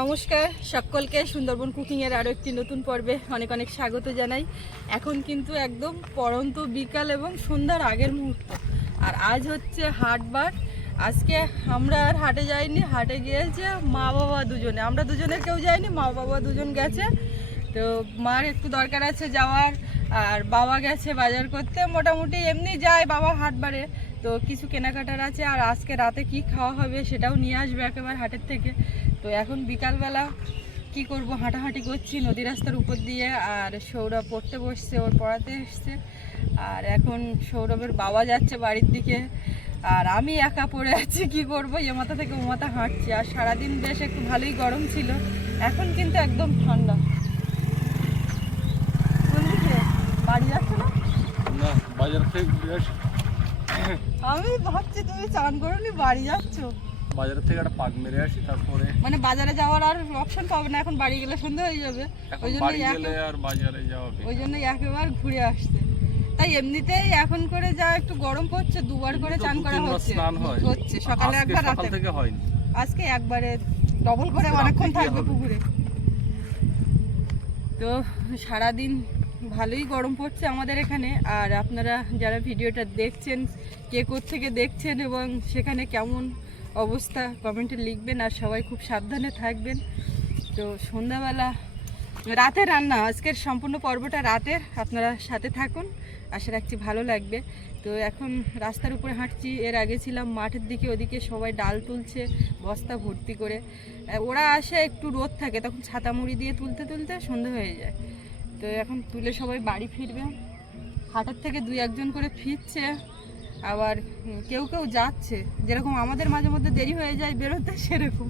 নমস্কার, সকলকে সুন্দরবন কুকিংয়ের আরও একটি নতুন পর্বে অনেক অনেক স্বাগত জানাই। এখন কিন্তু একদম পরন্ত বিকাল এবং সন্ধ্যার আগের মুহূর্ত। আর আজ হচ্ছে হাটবার আজকে আমরা আর হাটে যাইনি, হাটে গিয়েছে মা বাবা দুজনে। আমরা দুজনের কেউ যাইনি, মা বাবা দুজন গেছে। তো মার একটু দরকার আছে যাওয়ার, আর বাবা গেছে বাজার করতে। মোটামুটি এমনি যায় বাবা হাটবারে তো কিছু কেনাকাটার আছে আর আজকে রাতে কি খাওয়া হবে সেটাও নিয়ে আসবে একেবারে হাটের থেকে। তো এখন বিকালবেলা কি করব, হাঁটাহাঁটি করছি নদী রাস্তার উপর দিয়ে আর সৌরভ পড়তে বসছে, ওর পড়াতে এসছে। আর এখন সৌরভের বাবা যাচ্ছে বাড়ির দিকে। আর আমি একা পড়ে আছি, কি করব? এ মাথা থেকে ও মাথা হাঁটছি। আর সারাদিন বেশ একটু ভালোই গরম ছিল। এখন কিন্তু একদম ঠান্ডা। বাড়ি যাচ্ছ না? বাজার থেকে আমি ভাবছি তুমি চান করনি বাড়ি যাচ্ছ। বাজার থেকে একটা পাক মেরে আসি তারপরে মানে বাজারে যাওয়ার আর অপশন পাবে না এখন বাড়ি গেলে সন্ধে হয়ে যাবে। ওই বাড়ি গেলে আর বাজারে যাওয়া ওই জন্যই একেবার ঘুরে আসতে তাই এমনিতেই এখন করে যা একটু গরম পড়ছে দুবার করে চান করা হচ্ছে। হচ্ছে সকালে একবার রাতে। থেকে হয়নি। আজকে একবারে ডবল করে অনেকক্ষণ থাকবে পুকুরে। তো সারাদিন ভালোই গরম পড়ছে আমাদের এখানে। আর আপনারা যারা ভিডিওটা দেখছেন, কে থেকে দেখছেন এবং সেখানে কেমন অবস্থা, কমেন্টে লিখবেন আর সবাই খুব সাবধানে থাকবেন। তো সন্ধ্যাবেলা রাতের রান্না, আজকের সম্পূর্ণ পর্বটা রাতের। আপনারা সাথে থাকুন, আশা রাখছি ভালো লাগবে। তো এখন রাস্তার উপরে হাঁটছি, এর আগে ছিলাম মাঠের দিকে, ওদিকে সবাই ডাল তুলছে, বস্তা ভর্তি করে। ওরা আসে একটু রোদ থাকে, তখন ছাতা মুড়ি দিয়ে তুলতে তুলতে সন্ধে হয়ে যায়। তো এখন তুলে সবাই বাড়ি ফিরবে। হাটের থেকে দুই একজন করে ফিরছে, আবার কেউ কেউ যাচ্ছে। যেরকম আমাদের মাঝে মধ্যে দেরি হয়ে যায় বেরোতে, সেরকম।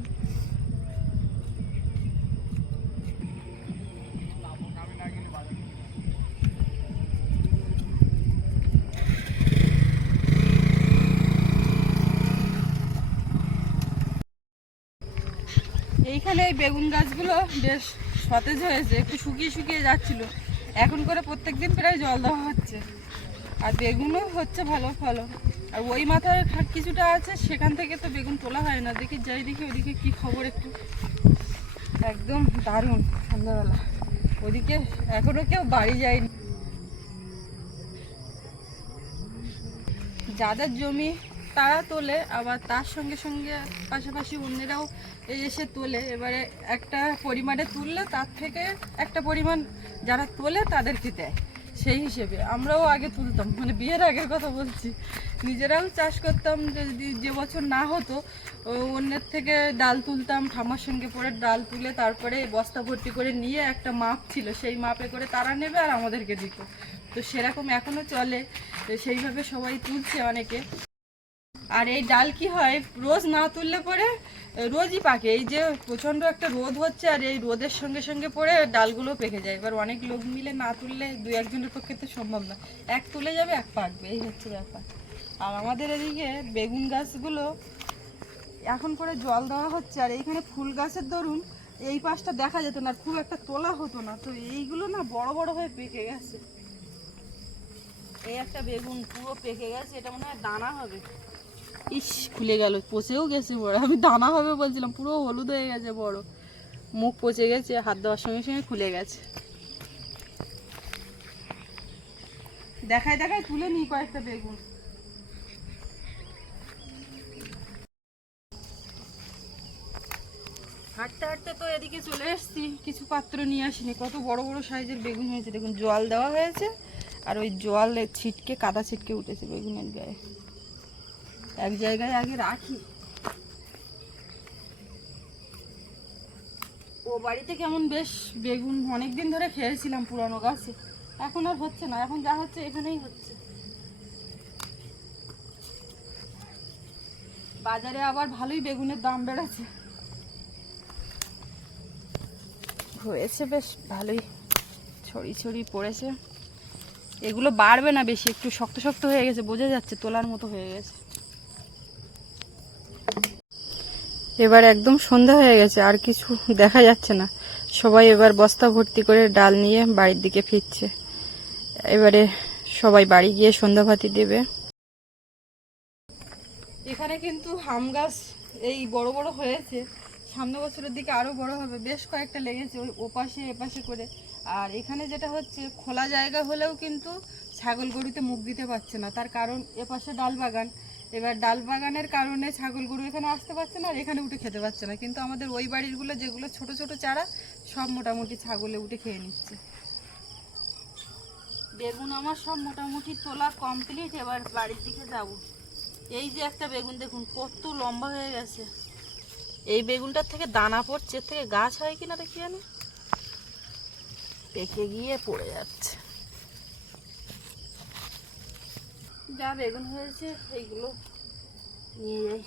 এইখানে এই বেগুন গাছগুলো বেশ সতেজ হয়েছে, একটু শুকিয়ে শুকিয়ে যাচ্ছিল। এখন করে প্রত্যেকদিন প্রায় জল দেওয়া হচ্ছে। আর বেগুনও হচ্ছে ভালো ভালো আর ওই মাথায় কিছুটা আছে, সেখান থেকে তো বেগুন তোলা হয় না। দেখি যাই দেখি, ওদিকে কি খবর একটু। একদম দারুণ সন্ধ্যাবেলা। ওদিকে এখনও কেউ বাড়ি যায়নি। যাদের জমি তারা তোলে, আবার তার সঙ্গে সঙ্গে পাশাপাশি অন্যরাও এসে তোলে। এবারে একটা পরিমাণে তুললে তার থেকে একটা পরিমাণ যারা তোলে তাদেরকে দেয়, সেই হিসেবে। আমরাও আগে তুলতাম মানে বিয়ের আগের কথা বলছি। নিজেরাও চাষ করতাম যদি যে বছর না হতো অন্যের থেকে ডাল তুলতাম ঠামার সঙ্গে পরে ডাল তুলে তারপরে বস্তা ভর্তি করে নিয়ে একটা মাপ ছিল, সেই মাপে করে তারা নেবে আর আমাদেরকে দিত। তো সেরকম এখনও চলে সেইভাবে সবাই তুলছে অনেকে। আর এই ডাল কি হয়? রোজ না তুললে পরে রোজই পাকে। এই যে প্রচণ্ড একটা রোদ হচ্ছে আর এই রোদের সঙ্গে সঙ্গে পরে ডালগুলো পেকে যায়। এবার অনেক লোক মিলে না তুললে দু একজনের পক্ষে তো সম্ভব না। এক তুলে যাবে, এক পাকবে। এই হচ্ছে ব্যাপার। আর আমাদের এদিকে বেগুন গাছগুলো এখন করে জল দেওয়া হচ্ছে। আর এইখানে ফুল গাছের ধরুন, এই পাশটা দেখা যেত না। খুব একটা তোলা হতো না। তো এইগুলো না বড় বড় হয়ে পেকে গেছে। এই একটা বেগুন পুরো পেকে গেছে। এটা মনে হয় দানা হবে। ইস, খুলে গেল, পচেও গেছে বড়। আমি দানা হবে বলছিলাম, পুরো হলুদ হয়ে গেছে বড়। মুখ পচে গেছে, হাত দেওয়ার সঙ্গে সঙ্গে খুলে গেছে। দেখায় দেখায়, তুলে নিই কয়েকটা বেগুন। হাঁটতে হাঁটতে তো এদিকে চলে এসেছি। কিছু পাত্র নিয়ে আসিনি। কত বড় বড় সাইজের বেগুন হয়েছে। দেখুন, জল দেওয়া হয়েছে, আর ওই জল ছিটকে, কাদা ছিটকে উঠেছে বেগুনের গায়ে। এক জায়গায় আগে রাখি। ও বাড়িতে কেমন বেশ বেগুন অনেক দিন ধরে খেয়েছিলাম পুরানো গাছে। এখন আর হচ্ছে না, এখন যা হচ্ছে এখানেই হচ্ছে। বাজারে আবার ভালোই বেগুনের দাম বেড়েছে। হয়েছে বেশ ভালোই, ছড়ি ছড়ি পড়েছে। এগুলো বাড়বে না বেশি, একটু শক্ত শক্ত হয়ে গেছে, বোঝা যাচ্ছে তোলার মতো হয়ে গেছে। এবার একদম সন্ধ্যা হয়ে গেছে, আর কিছু দেখা যাচ্ছে না। সবাই এবার বস্তা ভর্তি করে ডাল নিয়ে বাড়ির দিকে ফিরছে। এবারে সবাই বাড়ি গিয়ে সন্ধ্যাভাতি দেবে। এখানে কিন্তু হাম গাছ এই বড় বড় হয়েছে। সামনে বছরের দিকে আরও বড় হবে। বেশ কয়েকটা লেগেছে ওই ওপাশে এপাশে করে। আর এখানে যেটা হচ্ছে, খোলা জায়গা হলেও কিন্তু ছাগল গরুতে মুখ দিতে পারছে না। তার কারণ এপাশে ডাল বাগান এবার ডাল বাগানের কারণে ছাগল গরু এখানে আসতে পারছে না আর এখানে উঠে খেতে পারছে না। কিন্তু আমাদের ওই বাড়িরগুলো যেগুলো ছোট ছোট চারা, সব মোটামুটি ছাগলে উঠে খেয়ে নিচ্ছে। বেগুন আমার সব মোটামুটি তোলা কমপ্লিট এবার বাড়ির দিকে যাব। এই যে একটা বেগুন দেখুন, কত লম্বা হয়ে গেছে। এই বেগুনটার থেকে দানা পড়ছে, এর থেকে গাছ হয় কিনা দেখি জানি পেকে গিয়ে পড়ে যাচ্ছে। যা বেগুন হয়েছে, এইগুলো নিয়ে যাই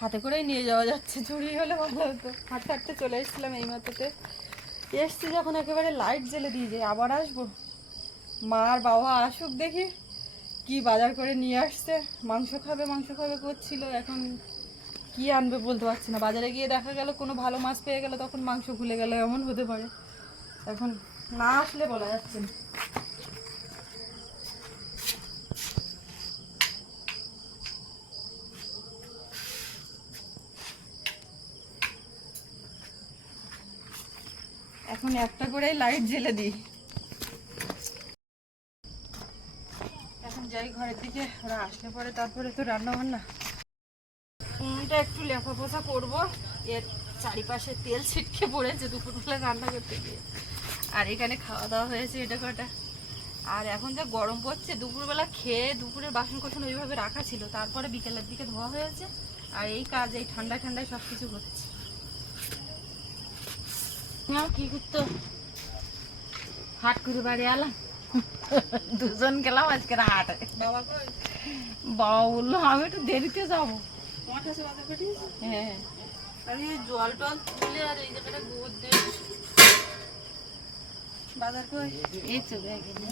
হাতে করেই নিয়ে যাওয়া যাচ্ছে, চুরি হলে ভালো হতো। হাঁটতে হাঁটতে চলে এসেছিলাম এই মাত্রতে। এসছি যখন একেবারে লাইট জ্বেলে দিয়ে যাই, আবার আসব। মা আর বাবা আসুক দেখি, কি বাজার করে নিয়ে আসছে। মাংস খাবে মাংস খাবে করছিল, এখন কি আনবে বলতে পারছি না। বাজারে গিয়ে দেখা গেল, কোনো ভালো মাছ পেয়ে গেল, তখন মাংস ভুলে গেল, এমন হতে পারে। এখন না আসলে বলা যাচ্ছে না। এখন একটা করেই লাইট জ্বেলে দিই। এখন যাই ঘরের দিকে, ওরা আসলে পরে তারপরে তো রান্না বান্না উনুনটা একটু লেপা পোছা করব। এর চারিপাশে তেল ছিটকে পড়েছে, দুপুরবেলা রান্না করতে গিয়ে। আর এখানে খাওয়া দাওয়া হয়েছে এটা কটা। আর এখন যা গরম পড়ছে, দুপুরবেলা খেয়ে দুপুরের বাসন কোসন ওইভাবে রাখা ছিল। তারপরে বিকেলের দিকে ধোয়া হয়েছে। আর এই কাজ, এই ঠান্ডায় ঠান্ডায় সব কিছু হচ্ছে। না কি করতো? হাট করে বাড়ি এলাম দুজন গেলাম আজকে হাটে বাবা বলল আমি একটু দেরিতে যাব। হ্যাঁ। জল টল তুলে আর এই জায়গাটা গোবর দিয়ে। বাজার কই? এই তো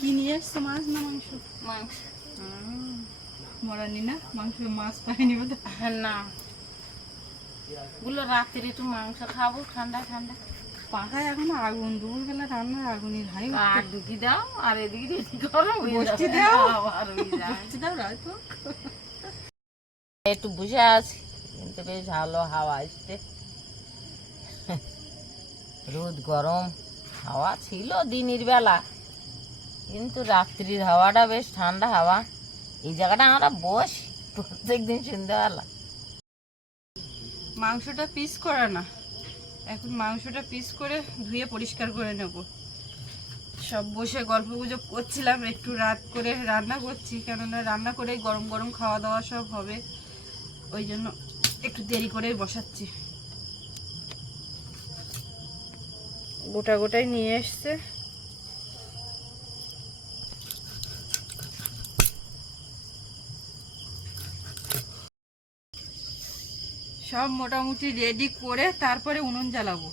কি নিয়ে এসছো মাছ না মাংস? মাংস। মরানি না মাংস মাছ পাইনি বোধ না। গুলো রাত্রে একটু মাংস খাব ঠান্ডা ঠান্ডা। পাখায় এখন আগুন দুপুরবেলা রান্নার আগুনের হাই আর ঢুকি দাও আর এদিকে দাও। দাও একটু বসে আছি কিন্তু বেশ ভালো হাওয়া আসছে রোদ গরম হাওয়া ছিল দিনের বেলা কিন্তু রাত্রির হাওয়াটা বেশ ঠান্ডা হাওয়া। এই জায়গাটা আমরা বসি প্রত্যেক দিন সন্ধ্যাবেলা। মাংসটা পিস করে না। এখন মাংসটা পিস করে ধুয়ে পরিষ্কার করে নেব। সব বসে গল্প গুজব করছিলাম, একটু রাত করে রান্না করছি, কেননা রান্না করে গরম গরম খাওয়া দাওয়া সব হবে। ওই জন্য একটু দেরি করেই বসাচ্ছি। গোটা গোটাই নিয়ে এসছে। সব মোটামুটি রেডি করে তারপরে উনুন জ্বালাবো।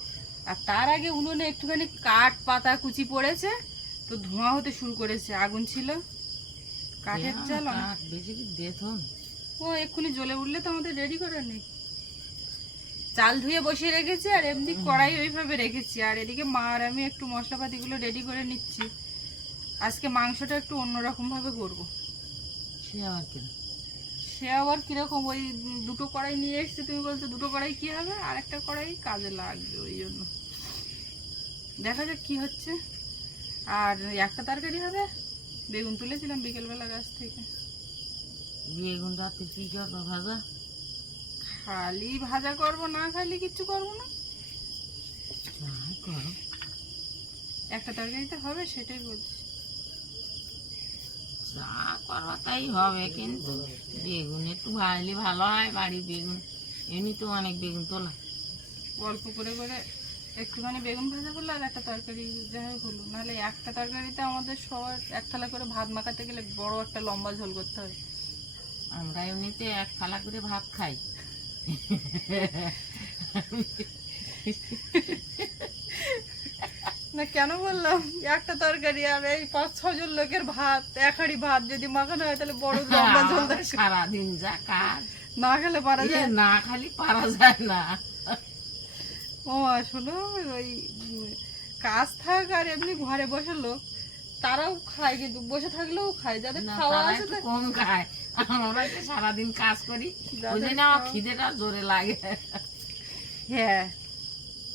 আর তার আগে উনুনে একটুখানি কাঠ পাতা কুচি পড়েছে তো ধোঁয়া হতে শুরু করেছে। আগুন ছিল। কাঠের চাল বেশি দেখুন ও এক্ষুনি জ্বলে উঠলে তো আমাদের রেডি করার নেই। চাল ধুয়ে বসিয়ে রেখেছি আর এমনি কড়াই ওইভাবে রেখেছি। আর এদিকে মা আর আমি একটু মশলাপাতিগুলো রেডি করে নিচ্ছি। আজকে মাংসটা একটু অন্যরকম ভাবে করব। সে আবার কেন সে আবার কীরকম ওই দুটো কড়াই নিয়ে এসছে তুমি বলছো দুটো কড়াই কি হবে? আর একটা কড়াই কাজে লাগবে ওই জন্য। দেখা যাক কি হচ্ছে। আর একটা তরকারি হবে? বেগুন তুলেছিলাম বিকেলবেলা গাছ থেকে। বেগুন রাতে কি করব ভাজা? খালি ভাজা করব না খালি কিচ্ছু করব না। একটা তরকারিতে হবে সেটাই বলছি। যা করো তাই হবে কিন্তু বেগুন একটু ভাজলে ভালো হয় বাড়ি বেগুন। এমনি তো অনেক বেগুন তোলা। অল্প করে করে একটুখানি বেগুন ভাজা করলে আর একটা তরকারি যাই হলো। নাহলে একটা তরকারিতে আমাদের সবার এক থালা করে ভাত মাখাতে গেলে বড় একটা লম্বা ঝোল করতে হবে আমরা এমনিতে এক থালা করে ভাত খাই। না কেন বললাম? একটা তরকারি আর এই পাঁচ ছজন লোকের ভাত এক হাঁড়ি ভাত যদি মাখানো হয় তাহলে বড় লম্বা ঝোল দরকার। সারাদিন যা কাজ। না খেলে পারা যায় না। খালি পারা যায় না। ও আসলে ওই কাজ থাক আর এমনি ঘরে বসে লোক তারাও খায় কিন্তু বসে থাকলেও খায়। যাদের খাওয়া আছে কম খায়। আমরা তো সারাদিন কাজ করি ওই জন্য আমার খিদেটা জোরে লাগে। হ্যাঁ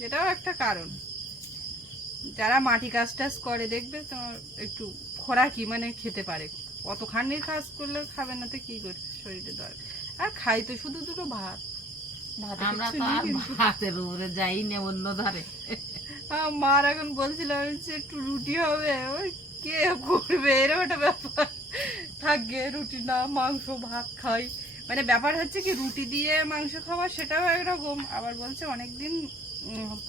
এটাও একটা কারণ। যারা মাটি কাজ টাজ করে দেখবে তোমার একটু খোরাকি মানে খেতে পারে। অত খান্ডির কাজ করলে খাবে না তো কি করে? শরীরে দর আর খাই তো শুধু দুটো ভাত। আমরা তো আর ভাতের উপরে যাই না অন্য ধারে। মার এখন বলছিলাম যে একটু রুটি হবে। ওই কে করবে? এরকম একটা ব্যাপার। থাকবে রুটি না মাংস ভাত খাই। মানে ব্যাপার হচ্ছে কি রুটি দিয়ে মাংস খাওয়া সেটাও একরকম। আবার বলছে অনেকদিন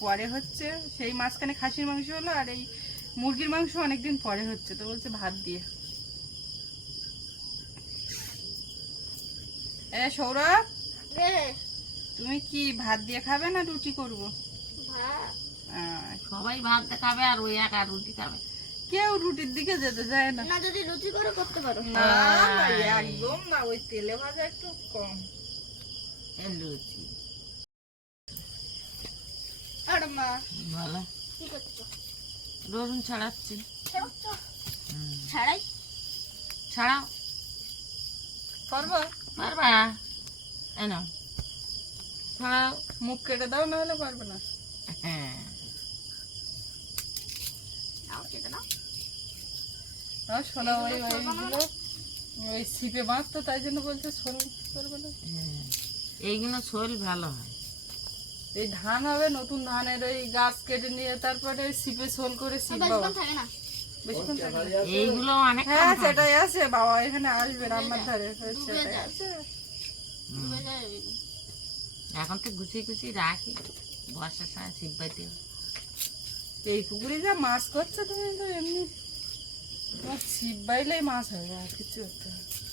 পরে হচ্ছে সেই মাঝখানে খাসির মাংস হলো আর এই মুরগির মাংস অনেকদিন পরে হচ্ছে তো বলছে ভাত দিয়ে। এ সৌরভ? তুমি কি ভাত দিয়ে খাবে না রুটি করব? সবাই ভাত খাবে আর ওই একা রুটি খাবে। কেউ রুটির দিকে যেতে চায় না। না যদি লুচি করে করতে পারো। না একদম না ওই তেলে ভাজা একটু কম। এ লুচি। ভালো। রসুন ছাড়াচ্ছি। ছাড়াই। ছাড়াও। পারবা? ছাড়াও। মুখ কেটে দাও না হলে পারবে না। হ্যাঁ। কেটে শোনা ওই ওইগুলো ওই ছিপে মাছ তো তাই জন্য বলছে শোল করবে না। হ্যাঁ। এইগুলো শরীর ভালো হয়। এই ধান হবে নতুন ধানের ওই গাছ কেটে নিয়ে তারপরে ছিপে শোল করে ছিপ বাবা। এইগুলো অনেক হ্যাঁ সেটাই আছে বাবা এখানে আসবে রান্নার ধারে। এখন তো গুছিয়ে গুছিয়ে রাখি বর্ষার সময় শিববাইতে এই পুকুরে যা মাছ করছে তুমি তো এমনি তোমার ছিপ বাইলেই মাছ হবে আর কিছু হতে হবে না।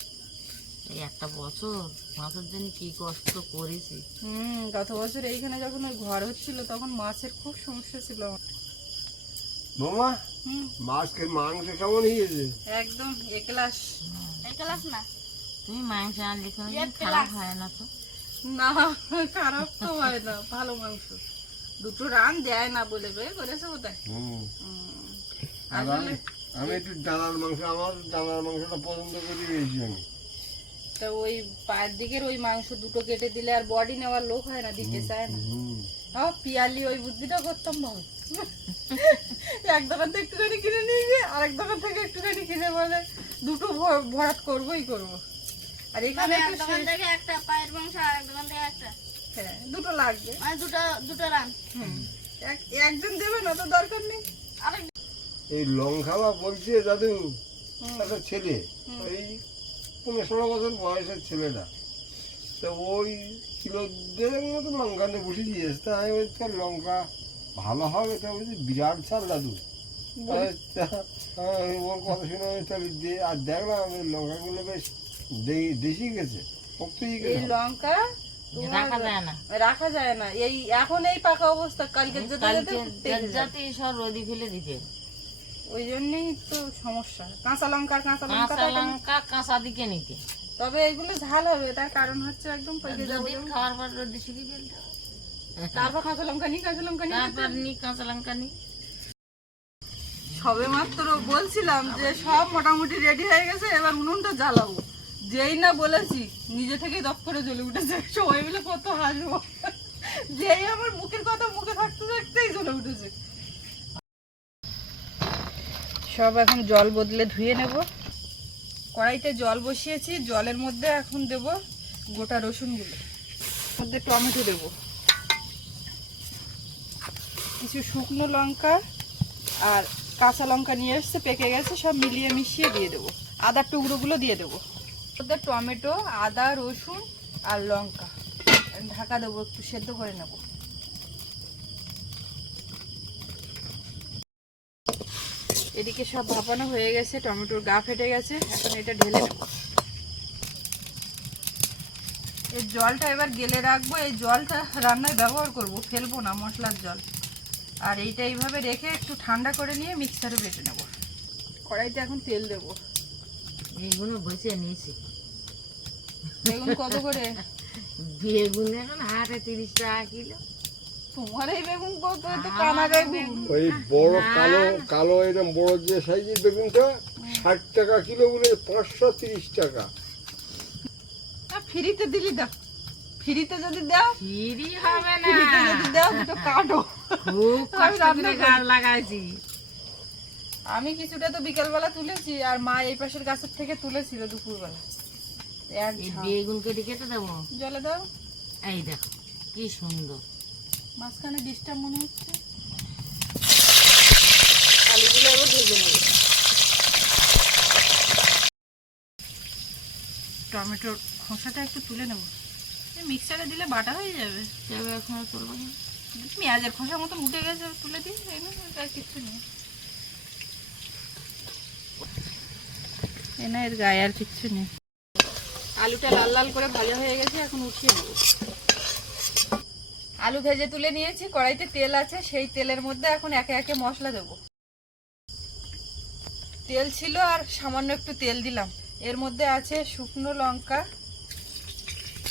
এই একটা বছর মাছের জন্য কি কষ্ট করেছি। হুম গত বছর এইখানে যখন ওই ঘর হচ্ছিল তখন মাছের খুব সমস্যা ছিল। মামা মাছকে মাংস কেমন হয়েছে? একদম ক্লাস। না। তুমি মাংস আনলে কোনো খারাপ হয় না তো? না খারাপ তো হয় না ভালো মাংস। দুটো রান দেয় না বলে বের করেছে। আর আমি আমি একটু ডানার মাংস আমার ডানার মাংসটা পছন্দ করি বেশি আমি। তা ওই পায়ের দিকের ওই মাংস দুটো কেটে দিলে আর বডি নেওয়ার লোক হয় না দিতে চায় না। তাও পিয়ালি ওই বুদ্ধিটা করতাম ভালো এক দোকান থেকে একটুখানি কিনে নিয়ে গিয়ে আরেক দোকান থেকে একটুখানি কিনে বলে দুটো ভ- ভরাট করবোই করব। আর এখানে মানে এক দোকান থেকে একটা পায়ের মাংস আর এক দোকান থেকে একটা। হ্যাঁ দুটো লাগবে। মানে দুটো দুটো রান। হুম। এক- একজন দেবে না তো দরকার নেই। আরেক এই লঙ্কাওয়া বলছে দাদু। একটা ছেলে। ওই পনেরো ষোলো বছর বয়সের ছেলেটা। তো ওই কিলো দেড়েক মতো লঙ্কা নিয়ে বসে দিয়েছে তা আমি বলছি "তার লঙ্কা ভালো হবে? তা বলছি বিরাট চাল দাদু। ওর কথা শুনে আমি তাহলে আর দেখলাম ওই লঙ্কাগুলো বেশ দেশি গেছে এই গেছে। লঙ্কা রাখা যায় না। রাখা যায় না। এই এখন এই পাকা অবস্থা কালকে যেতে যেতে সব রোদি ফেলে দিতে। ওই জন্যই তো সমস্যা। কাঁচা লঙ্কা কাঁচা লঙ্কা কাঁচা লঙ্কা কাঁচা দিকে নিতে। তবে এগুলো ঝাল হবে তার কারণ হচ্ছে একদম পেকে যাবে খাওয়ার পর রোদি শুকিয়ে ফেলতে তারপর কাঁচা লঙ্কা নি কাঁচা লঙ্কা নি তারপর নি কাঁচা লঙ্কা নি। সবে মাত্র বলছিলাম যে সব মোটামুটি রেডি হয়ে গেছে এবার উনুনটা জ্বালাবো। যেই না বলেছি নিজে থেকেই দপ করে জ্বলে উঠেছে। সবাই মিলে কত হাসবো। যেই আমার মুখের কথা মুখে থাকতে থাকতেই জ্বলে উঠেছে। সব এখন জল বদলে ধুয়ে নেব। কড়াইতে জল বসিয়েছি, জলের মধ্যে এখন দেব গোটা রসুনগুলো। মধ্যে টমেটো দেব। কিছু শুকনো লঙ্কা আর কাঁচা লঙ্কা নিয়ে এসছে, পেকে গেছে, সব মিলিয়ে মিশিয়ে দিয়ে দেবো। আদার টুকরোগুলো দিয়ে দেবো। ওতে টমেটো, আদা, রসুন আর লঙ্কা। ঢাকা দেবো, একটু সেদ্ধ করে নেব। এদিকে সব ভাপানো হয়ে গেছে টমেটোর গা ফেটে গেছে এখন এটা ঢেলে নেব। এই জলটা এবার গেলে রাখব এই জলটা রান্নায় ব্যবহার করব ফেলব না মশলার জল। আর এইটা এইভাবে রেখে একটু ঠান্ডা করে নিয়ে মিক্সারে বেটে নেব। কড়াইতে এখন তেল দেব। এইগুলো বসে নিয়েছি। বেগুন কত করে? বেগুন এখন হাটে তিরিশ টাকা কিলো। তোমার এই বেগুন কত? তো কানা বেগুন। ওই বড় কালো কালো এরকম বড় যে সাইজের বেগুনটা ষাট টাকা কিলো বলে পাঁচশো তিরিশ টাকা। ফ্রিতে দিলি দা ফ্রিতে যদি দাও ফিরি হবে না। ফ্রিতে যদি দাও দুটো কাটো। খুব আমি কষ্ট করে গাছ লাগাইছি। আমি কিছুটা তো বিকেলবেলা তুলেছি আর মা এই পাশের গাছের থেকে তুলেছিল দুপুরবেলা। এক বেগুন কেটে কেটে দেবো? জলে দাও। এই দেখো কি সুন্দর। মাঝখানে ডিস্টার্ব মনে হচ্ছে। আলুগুলো এবার ভেজে নেব টমেটোর খোসাটা একটু তুলে নেব। মিক্সারে দিলে বাটা হয়ে যাবে। যাবে এখন আর চলবে না। পেঁয়াজের খোসা মতন উঠে গেছে তুলে দিই এই না এটা আর কিচ্ছু নেই। এ না এর গায়ে আর কিচ্ছু নেই। আলুটা লাল লাল করে ভাজা হয়ে গেছে এখন উঠিয়ে নেব। আলু ভেজে তুলে নিয়েছি, কড়াইতে তেল আছে, সেই তেলের মধ্যে এখন একে একে মশলা দেবো। তেল ছিল আর সামান্য একটু তেল দিলাম। এর মধ্যে আছে শুকনো লঙ্কা,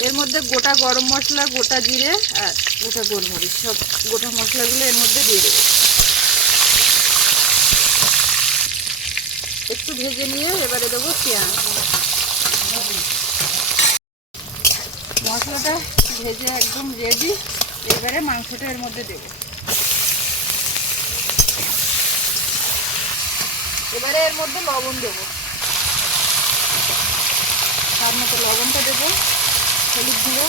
এর মধ্যে গোটা গরম মশলা, গোটা জিরে আর গোটা গোলমরিচ। সব গোটা মশলাগুলো এর মধ্যে দিয়ে দেবো। একটু ভেজে নিয়ে এবারে দেবো পেঁয়াজ। মশলাটা ভেজে একদম রেডি এবারে মাংসটা এর মধ্যে দেবো। এবারে এর মধ্যে লবণ দেবো। তার মতো লবণটা দেবো, হলুদ গুঁড়ো।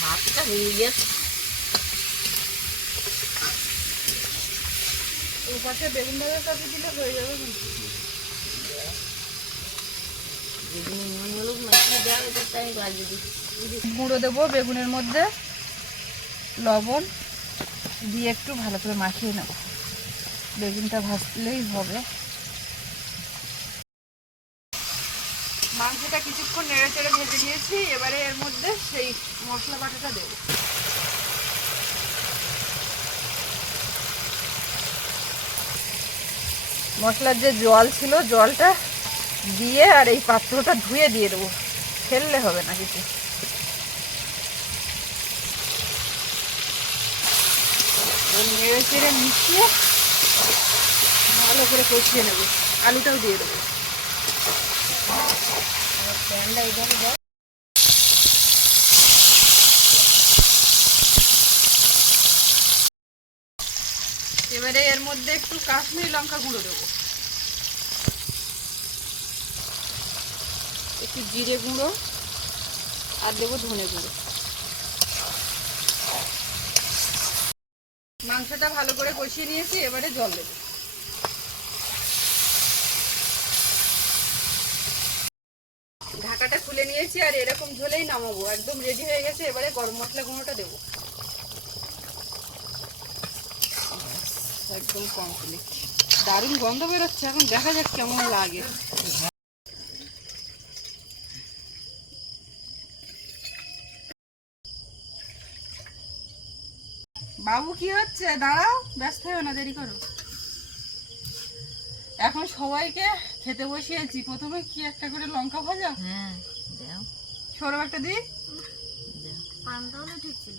ভাতটা হয়ে গেছে পাশে বেগুন দিলে হয়ে যাবে গুঁড়ো দেবো বেগুনের মধ্যে, লবণ দিয়ে একটু ভালো করে মাখিয়ে নেব। বেগুনটা ভাজলেই হবে। মাংসটা কিছুক্ষণ নেড়ে চেড়ে ভেজে নিয়েছি, এবারে এর মধ্যে সেই মশলা বাটাটা দেবো। মশলার যে জল ছিল, জলটা দিয়ে আর এই পাত্রটা ধুয়ে দিয়ে দেবো। ফেললে হবে না কিছু। নেড়ে চেড়ে মিশিয়ে ভালো করে কষিয়ে নেব। আলুটাও দিয়ে দেবো। প্যানটা এইভাবে দাও এবারে এর মধ্যে একটু কাশ্মীরি লঙ্কা গুঁড়ো দেবো। একটু জিরে গুঁড়ো আর দেবো ধনে গুঁড়ো। মাংসটা ভালো করে কষিয়ে নিয়েছি, এবারে জল দেবো। ঢাকাটা খুলে নিয়েছি আর এরকম ঝোলেই নামাবো, একদম রেডি হয়ে গেছে, এবারে গরম মশলা গুঁড়োটা দেবো। একদম কমপ্লিট দারুণ গন্ধ বেরোচ্ছে এখন দেখা যাক কেমন লাগে। বাবু কি হচ্ছে? দাঁড়াও ব্যস্ত হয়েও না দেরি করো। এখন সবাইকে খেতে বসিয়েছি। প্রথমে কি একটা করে লঙ্কা ভাজা? হ্যাঁ দাও। সরব একটা দিই দাও। পান্তা হলে ঠিক ছিল।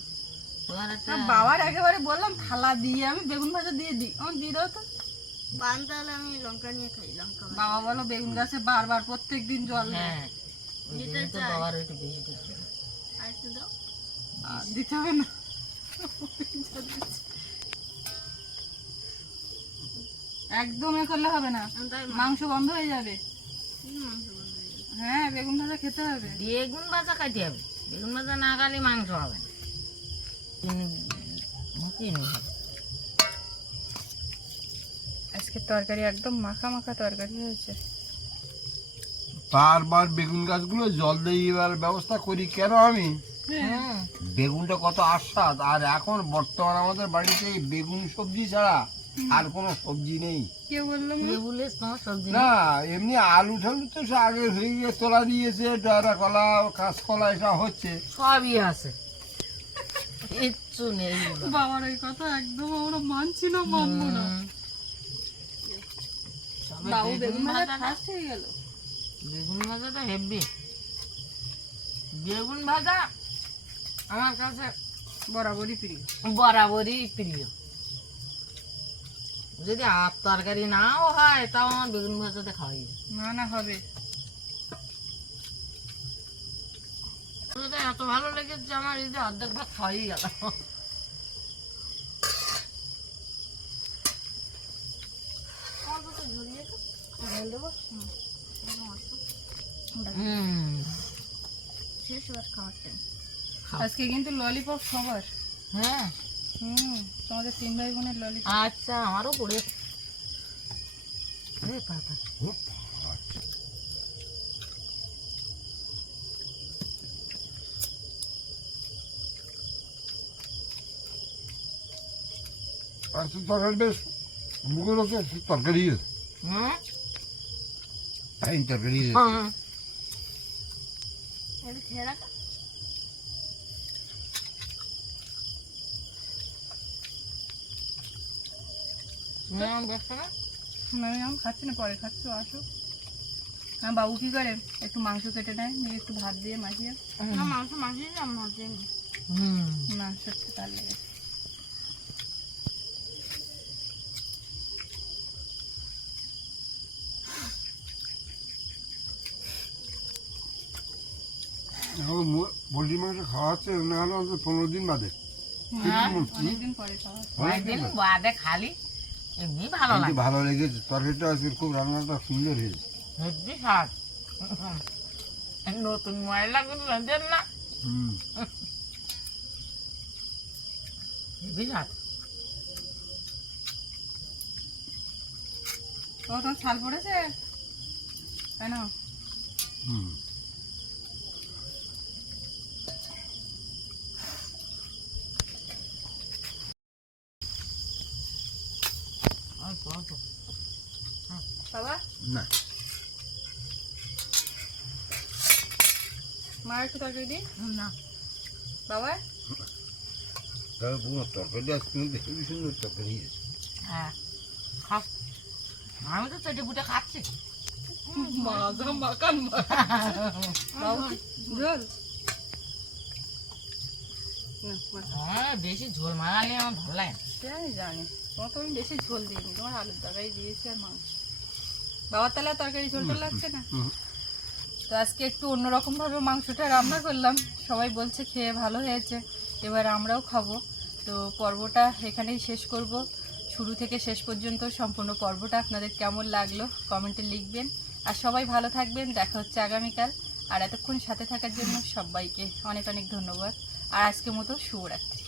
বাবার একেবারে বললাম থালা দিয়ে আমি বেগুন ভাজা দিয়ে দিই। আমার দিয়ে দাও তো। হলে আমি লঙ্কা নিয়ে খাই লঙ্কা বাবা বলো বেগুন গাছে বারবার প্রত্যেক দিন জল। হ্যাঁ বাবার একটু বেশি দিচ্ছে আর একটু দাও। দিতে হবে না। একদম এ করলে হবে না। তাই মাংস বন্ধ হয়ে যাবে। হয়ে? হ্যাঁ বেগুন ভাজা খেতে হবে। বেগুন ভাজা খাইতে হবে। বেগুন ভাজা না খালি মাংস হবে না। মুখিয়ে নিয়ে আজকে তরকারি একদম মাখা মাখা তরকারি হয়েছে। বারবার বেগুন গাছগুলো জল দিয়ে এবার ব্যবস্থা করি কেন আমি? হুম বেগুনটা কত আস্বাদ। আর এখন বর্তমান আমাদের বাড়িতে এই বেগুন সবজি ছাড়া আর কোনো সবজি নেই। কে বলল মা? সবজি না এমনি আলু ঠালু তো সে আগে হয়ে গিয়ে তোলা দিয়েছে ডাঁটা কলা কাঁচকলা এসব হচ্ছে। সবই আছে। কিচ্ছু নেই বাবার ওই কথা একদম আমরা মানছি না মানবো না। বাবু বেগুন ভাজা ফার্স্ট হয়ে গেল। বেগুন ভাজাটা হেভি বেগুন ভাজা আমার কাছে বরাবরই প্রিয়। বরাবরই প্রিয়। যদি আর তরকারি নাও হয় তাও আমার বেগুন ভাজাতে খাওয়াই না না হবে। এটা এত ভালো লেগেছে আমার এই যে অর্ধেক ভাত খাওয়াই গেল। আজকে কিন্তু ললিপপ সবার। হ্যাঁ। হুম তোমাদের তিন ভাই বোনের ললিপপ আচ্ছা আমারও পড়ে। বাবা। আর তো তরকারি বেশ মুখের আছে তরকারি হুম ফাইন তরকারি হ্যাঁ এটা খেয়ে রাখা হুম দেখছ না আমি আম খাচ্ছি না পরে খাচ্ছ আসো হ্যাঁ বাবু কি করে একটু মাংস কেটে নেয় নিয়ে একটু ভাত দিয়ে মাখিয়ে না মাংস মাখিয়ে দিলাম মাখিয়ে নি হুম না সত্যি তার লেগেছে এখন পোলট্রি মাংস খাওয়াচ্ছে না হলে অন্তত পনেরো দিন বাদে। হ্যাঁ খাওয়া বাদে। খালি এমনি ভালো লাগে। ভালো লেগেছে। তরকারিটা আজকে খুব রান্নাটা সুন্দর হয়েছে। হেব্বি স্বাদ। নতুন ময়লাগুলো দেন না? হুম। হেব্বি স্বাদ। ও তোমার ছাল পড়েছে? তাই না হুম। বাবা? না। মা একটু তরকারি দিই? না। বাবা? তবে পুরো তরকারিটা আজকে কিন্তু হেবি সুন্দর তরকারি হয়েছে। হ্যাঁ খাও। আমি তো চেটে বুটে খাচ্ছি। মাজা মাকান হ্যাঁ বেশি ঝোল মারালে আমার ভালো লাগে জানি। তোমার তো আমি বেশি ঝোল দিইনি তোমার আলুর তরকারি দিয়েছি আর মাংস। বাবার তাহলে আর তরকারি ঝোলটা লাগছে না? তো আজকে একটু অন্যরকম ভাবে মাংসটা রান্না করলাম। সবাই বলছে খেয়ে ভালো হয়েছে এবার আমরাও খাব। তো পর্বটা এখানেই শেষ করব। শুরু থেকে শেষ পর্যন্ত সম্পূর্ণ পর্বটা আপনাদের কেমন লাগল কমেন্টে লিখবেন। আর সবাই ভালো থাকবেন দেখা হচ্ছে আগামীকাল। আর এতক্ষণ সাথে থাকার জন্য সবাইকে অনেক অনেক ধন্যবাদ। আর আজকের মতো শুভরাত্রি।